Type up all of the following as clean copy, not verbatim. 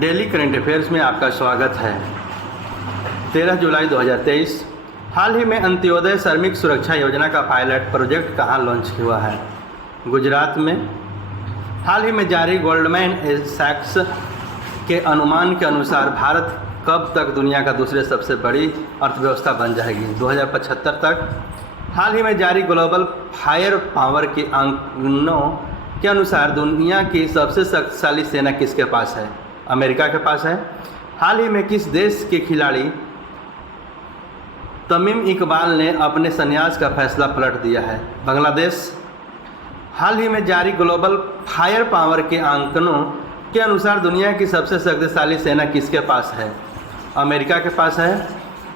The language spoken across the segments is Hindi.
डेली करंट अफेयर्स में आपका स्वागत है। 13 जुलाई 2023 हाल ही में अंत्योदय श्रमिक सुरक्षा योजना का पायलट प्रोजेक्ट कहाँ लॉन्च हुआ है? गुजरात में। हाल ही में जारी गोल्डमैन सैक्स के अनुमान के अनुसार भारत कब तक दुनिया का दूसरे सबसे बड़ी अर्थव्यवस्था बन जाएगी? 2075 तक। हाल ही में जारी ग्लोबल फायर पावर के आंकड़ों के अनुसार दुनिया की सबसे शक्तिशाली सेना किसके पास है? अमेरिका के पास है। हाल ही में किस देश के खिलाड़ी तमीम इकबाल ने अपने संन्यास का फैसला पलट दिया है? बांग्लादेश। हाल ही में जारी ग्लोबल फायर पावर के आंकड़ों के अनुसार दुनिया की सबसे शक्तिशाली सेना किसके पास है? अमेरिका के पास है।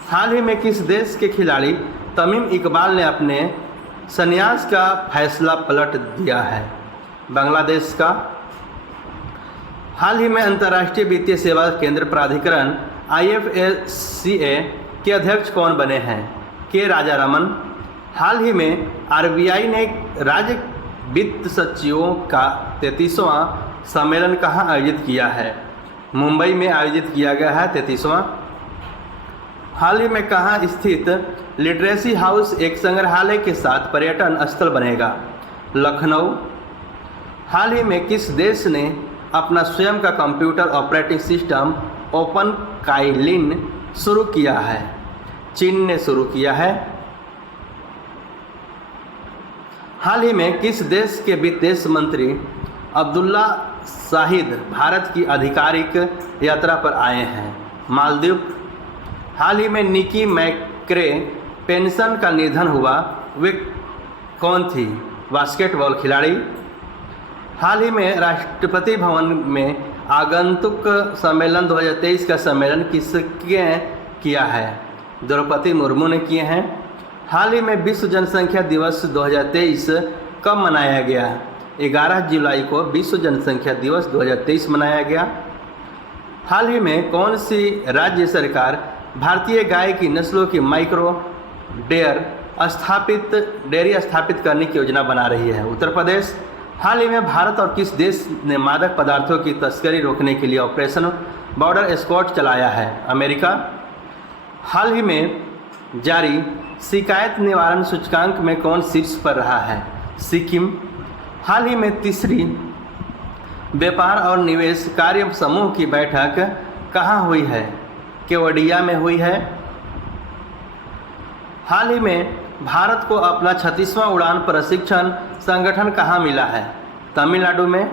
हाल ही में किस देश के खिलाड़ी तमीम इकबाल ने अपने संन्यास का फैसला पलट दिया है? बांग्लादेश का। हाल ही में अंतर्राष्ट्रीय वित्तीय सेवा केंद्र प्राधिकरण IFSCA के अध्यक्ष कौन बने हैं? के राजारमन। हाल ही में RBI ने राज्य वित्त सचिवों का 33वां सम्मेलन कहाँ आयोजित किया है? मुंबई में आयोजित किया गया है 33वां। हाल ही में कहाँ स्थित लिटरेसी हाउस एक संग्रहालय के साथ पर्यटन स्थल बनेगा? लखनऊ। हाल ही में किस देश ने अपना स्वयं का computer operating system open Kaelin शुरू किया है? चीन ने शुरू किया है। हाल ही में किस देश के विदेश मंत्री अब्दुल्ला शाहिद भारत की आधिकारिक यात्रा पर आए हैं? मालदीव। हाल ही में निकी मैक्रे पेंसन का निधन हुआ, वे कौन थी? बास्केटबॉल खिलाड़ी। हाल ही में राष्ट्रपति भवन में आगंतुक सम्मेलन 2023 का सम्मेलन किसने किया है? द्रौपदी मुर्मू ने किए हैं। हाल ही में विश्व जनसंख्या दिवस 2023 कब मनाया गया? 11 जुलाई को विश्व जनसंख्या दिवस 2023 मनाया गया। हाल ही में कौन सी राज्य सरकार भारतीय गाय की नस्लों की माइक्रो डेयरी स्थापित करने की योजना बना रही है? उत्तर प्रदेश। हाल ही में भारत और किस देश ने मादक पदार्थों की तस्करी रोकने के लिए ऑपरेशन बॉर्डर एस्कॉर्ट चलाया है? अमेरिका। हाल ही में जारी शिकायत निवारण सूचकांक में कौन शीर्ष पर रहा है? सिक्किम। हाल ही में तीसरी व्यापार और निवेश कार्य समूह की बैठक कहाँ हुई है? केवडिया में हुई है। हाल ही में भारत को अपना 36वां उड़ान प्रशिक्षण संगठन कहाँ मिला है? तमिलनाडु में।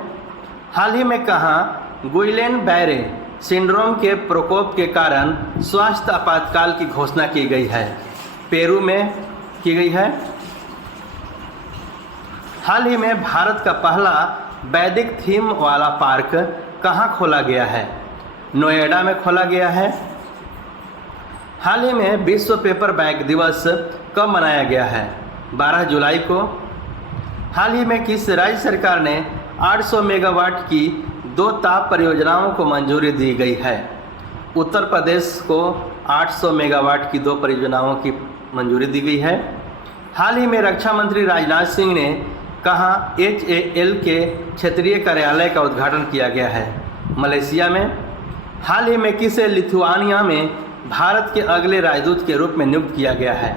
हाल ही में कहाँ गुइलेन बैरे सिंड्रोम के प्रकोप के कारण स्वास्थ्य आपातकाल की घोषणा की गई है? पेरू में की गई है। हाल ही में भारत का पहला वैदिक थीम वाला पार्क कहाँ खोला गया है? नोएडा में खोला गया है। हाल ही में विश्व पेपर बैग दिवस कब मनाया गया है? 12 जुलाई को। हाल ही में किस राज्य सरकार ने 800 मेगावाट की 2 ताप परियोजनाओं को मंजूरी दी गई है? उत्तर प्रदेश को 800 मेगावाट की 2 परियोजनाओं की मंजूरी दी गई है। हाल ही में रक्षा मंत्री राजनाथ सिंह ने कहा HAL के क्षेत्रीय कार्यालय का उद्घाटन किया गया है? मलेशिया में। हाल ही में किसे लिथुआनिया में भारत के अगले राजदूत के रूप में नियुक्त किया गया है?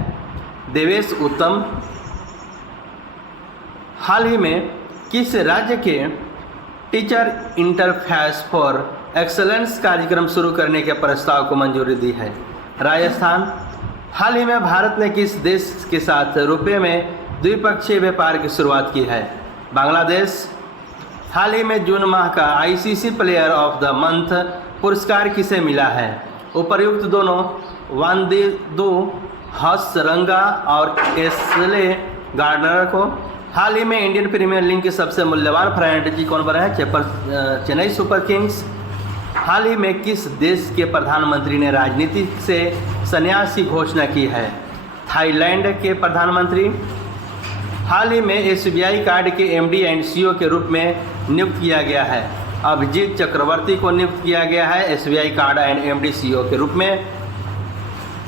देवेश उत्तम। हाल ही में किस राज्य के टीचर इंटरफेस फॉर एक्सेलेंस कार्यक्रम शुरू करने के प्रस्ताव को मंजूरी दी है? राजस्थान। हाल ही में भारत ने किस देश के साथ रुपये में द्विपक्षीय व्यापार की शुरुआत की है? बांग्लादेश। हाल ही में जून माह का ICC player of the month पुरस्कार किसे मिला है? उपर्युक्त दोनों वानदेदु हसरंगा और एस्ले गार्डनर को। हाल ही में इंडियन प्रीमियर लीग के सबसे मूल्यवान फ्रेंचाइजी कौन बना है? Chennai Super Kings. हाल ही में किस देश के प्रधानमंत्री ने राजनीति से संन्यास की घोषणा की है? थाईलैंड के प्रधानमंत्री। हाल ही में SBI कार्ड के MD एंड CEO के रूप में नियुक्त किया गया है? अभिजीत चक्रवर्ती को नियुक्त किया गया है SBI card and MD CEO के रूप में।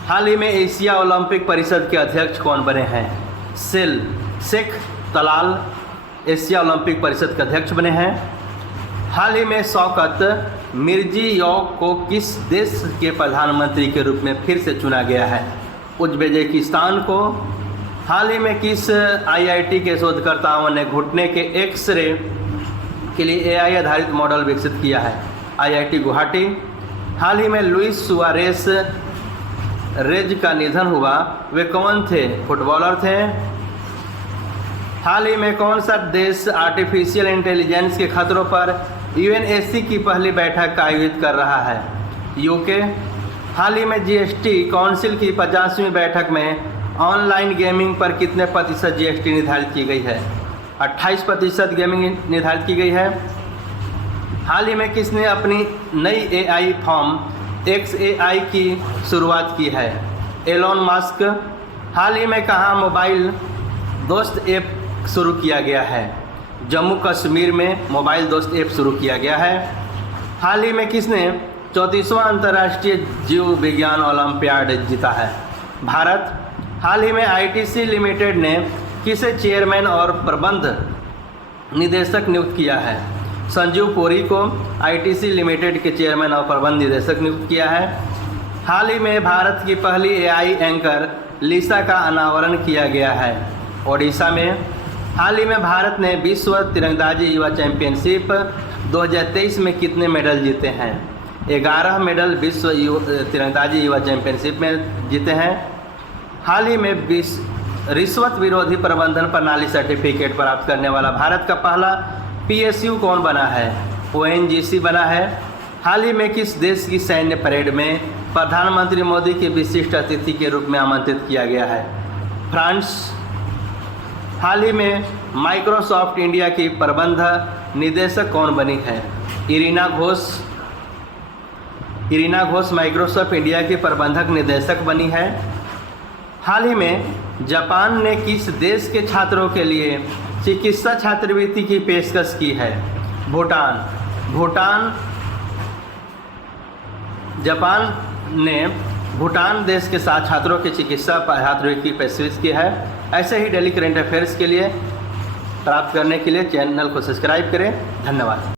हाल ही में एशिया ओलंपिक परिषद के अध्यक्ष कौन बने हैं? शेख तलाल एशिया ओलंपिक परिषद के अध्यक्ष बने हैं। हाल ही में शौकत मिर्जियोयेव को किस देश के प्रधानमंत्री के रूप में फिर से चुना गया है? उज्बेकिस्तान को। हाल ही में किस आईआईटी के शोधकर्ताओं ने घुटने के एक्सरे के लिए एआई आधारित मॉडल विकसित किया है? आईआईटी गुवाहाटी। हाल ही में लुइस सुआरेस रेज का निधन हुआ, वे कौन थे? फुटबॉलर थे। हाल ही में कौन सा देश आर्टिफिशियल इंटेलिजेंस के खतरों पर यूएनएससी की पहली बैठक का आयोजित कर रहा है? यूके। हाल ही में जीएसटी काउंसिल की 50वीं बैठक में ऑनलाइन गेमिंग पर कितने प्रतिशत जीएसटी निर्धारित की गई है? 28% गेमिंग निर्धारित की गई है। हाल ही में किसने अपनी नई एआई फॉर्म XAI की शुरुआत की है? Elon Musk. हाल ही में कहाँ मोबाइल दोस्त ऐप शुरू किया गया है? जम्मू कश्मीर में मोबाइल दोस्त ऐप शुरू किया गया है। हाल ही में किसने 34वां अंतर्राष्ट्रीय जीव विज्ञान ओलंपियाड जीता है? भारत। हाल ही में आईटीसी लिमिटेड ने किसे चेयरमैन और प्रबंध निदेशक नियुक्त किया है? संजीव पुरी को आईटीसी लिमिटेड के चेयरमैन और प्रबंध निदेशक नियुक्त किया है। हाल ही में भारत की पहली एआई एंकर लिसा का अनावरण किया गया है ओडिशा में। हाल ही में भारत ने विश्व तीरंदाजी युवा चैंपियनशिप 2023 में कितने मेडल जीते हैं? 11 मेडल विश्व तीरंदाजी युवा चैंपियनशिप में जीते हैं। हाल ही में रिश्वत विरोधी प्रबंधन प्रणाली सर्टिफिकेट प्राप्त करने वाला भारत का पहला PSU कौन बना है? ONGC बना है। हाल ही में किस देश की सैन्य परेड में प्रधानमंत्री मोदी के विशिष्ट अतिथि के रूप में आमंत्रित किया गया है? फ्रांस। हाल ही में माइक्रोसॉफ्ट इंडिया की प्रबंध निदेशक कौन बनी है? Irina Ghosh. Irina Ghosh Microsoft India की प्रबंधक निदेशक बनी है। हाल ही में जापान ने किस देश के छात्रों के लिए चिकित्सा छात्रवृत्ति की पेशकश की है? भूटान। जापान ने भूटान देश के साथ छात्रों की चिकित्सा छात्रवृत्ति की पेशकश की है। ऐसे ही डेली करंट अफेयर्स के लिए प्राप्त करने के लिए चैनल को सब्सक्राइब करें। धन्यवाद।